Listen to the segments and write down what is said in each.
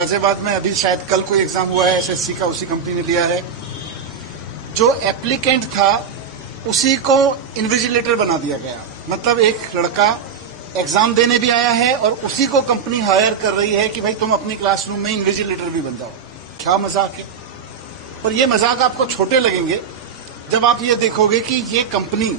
गाजियाबाद में अभी शायद कल कोई एग्जाम हुआ है एसएससी का, उसी कंपनी ने लिया है। जो एप्लीकेंट था उसी को इन्विजिलेटर बना दिया गया। मतलब एक लड़का एग्जाम देने भी आया है और उसी को कंपनी हायर कर रही है कि भाई तुम अपनी क्लासरूम में इन्विजिलेटर भी बन जाओ। क्या मजाक है। पर ये मजाक आपको छोटे लगेंगे जब आप ये देखोगे कि ये कंपनी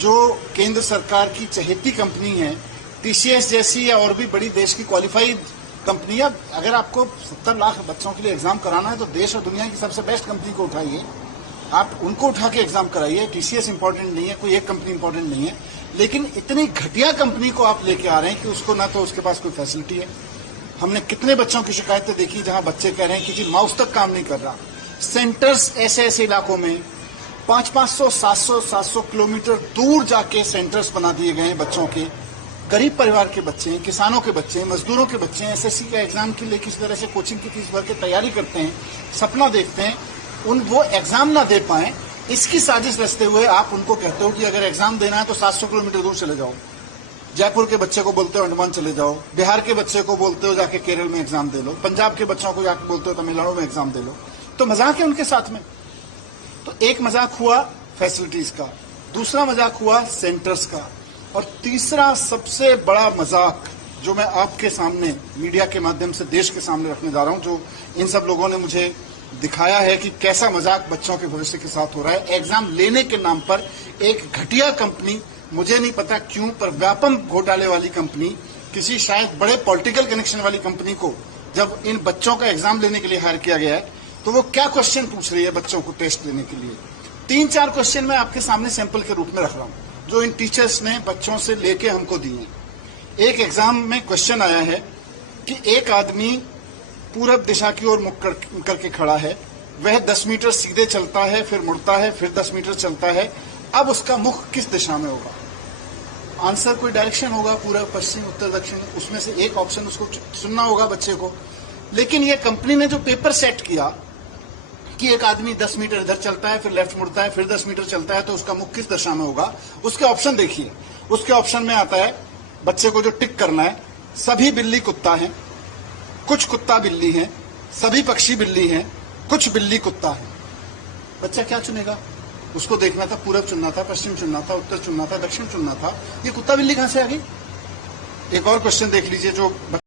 जो केंद्र सरकार की चहेती कंपनी है, टीसीएस जैसी या और भी बड़ी देश की क्वालिफाइड कंपनियां, अगर आपको 70 लाख बच्चों के लिए एग्जाम कराना है तो देश और दुनिया की सबसे बेस्ट कंपनी को उठाइए, आप उनको उठा के एग्जाम कराइए। टीसीएस इंपॉर्टेंट नहीं है, कोई एक कंपनी इंपॉर्टेंट नहीं है, लेकिन इतनी घटिया कंपनी को आप लेके आ रहे हैं कि उसको ना तो उसके पास कोई फैसिलिटी है। हमने कितने बच्चों की शिकायतें देखी जहां बच्चे कह रहे हैं कि जी माउस तक काम नहीं कर रहा। सेंटर्स ऐसे ऐसे इलाकों में 500, 700 किलोमीटर दूर जाके सेंटर्स बना दिए गए हैं बच्चों के। गरीब परिवार के बच्चे हैं, किसानों के बच्चे हैं, मजदूरों के बच्चे हैं, एसएससी के एग्जाम के लिए किसी तरह से कोचिंग की फीस भर के तैयारी करते हैं, सपना देखते हैं, वो एग्जाम ना दे पाए, इसकी साजिश रचते हुए आप उनको कहते हो कि अगर एग्जाम देना है तो 700 किलोमीटर दूर चले जाओ। जयपुर के बच्चे को बोलते हो अंडमान चले जाओ, बिहार के बच्चे को बोलते हो जाके केरल में एग्जाम दे लो, पंजाब के बच्चों को जाके बोलते हो तमिलनाडु में एग्जाम दे लो। तो मजाक है उनके साथ में। तो एक मजाक हुआ फैसिलिटीज का, दूसरा मजाक हुआ सेंटर्स का, और तीसरा सबसे बड़ा मजाक जो मैं आपके सामने मीडिया के माध्यम से देश के सामने रखने जा रहा हूं, जो इन सब लोगों ने मुझे दिखाया है कि कैसा मजाक बच्चों के भविष्य के साथ हो रहा है। एग्जाम लेने के नाम पर एक घटिया कंपनी, मुझे नहीं पता क्यों, पर व्यापम घोटाले वाली कंपनी, किसी शायद बड़े पॉलिटिकल कनेक्शन वाली कंपनी को जब इन बच्चों का एग्जाम लेने के लिए हायर किया गया है तो वो क्या क्वेश्चन पूछ रही है बच्चों को टेस्ट लेने के लिए। 3-4 क्वेश्चन मैं आपके सामने सैंपल के रूप में रख रहा हूं जो इन टीचर्स ने बच्चों से लेके हमको दिए। एक एग्जाम में क्वेश्चन आया है कि एक आदमी पूरब दिशा की ओर मुख करके खड़ा है, वह 10 मीटर सीधे चलता है, फिर मुड़ता है, फिर 10 मीटर चलता है, अब उसका मुख किस दिशा में होगा। आंसर कोई डायरेक्शन होगा, पूरब, पश्चिम, उत्तर, दक्षिण, उसमें से एक ऑप्शन उसको चुनना होगा बच्चे को। लेकिन ये कंपनी ने जो पेपर सेट किया कि एक आदमी 10 मीटर इधर चलता है, फिर लेफ्ट मुड़ता है, फिर 10 मीटर चलता है, तो उसका मुख किस दिशा में होगा, उसके ऑप्शन देखिए। उसके ऑप्शन में आता है बच्चे को जो टिक करना है, सभी बिल्ली कुत्ता है, कुछ कुत्ता बिल्ली है, सभी पक्षी बिल्ली है, कुछ बिल्ली कुत्ता है। बच्चा क्या चुनेगा? उसको देखना था पूरब चुनना था, पश्चिम चुनना था, उत्तर चुनना था, दक्षिण चुनना था, ये कुत्ता बिल्ली कहां से आ गई। एक और क्वेश्चन देख लीजिए जो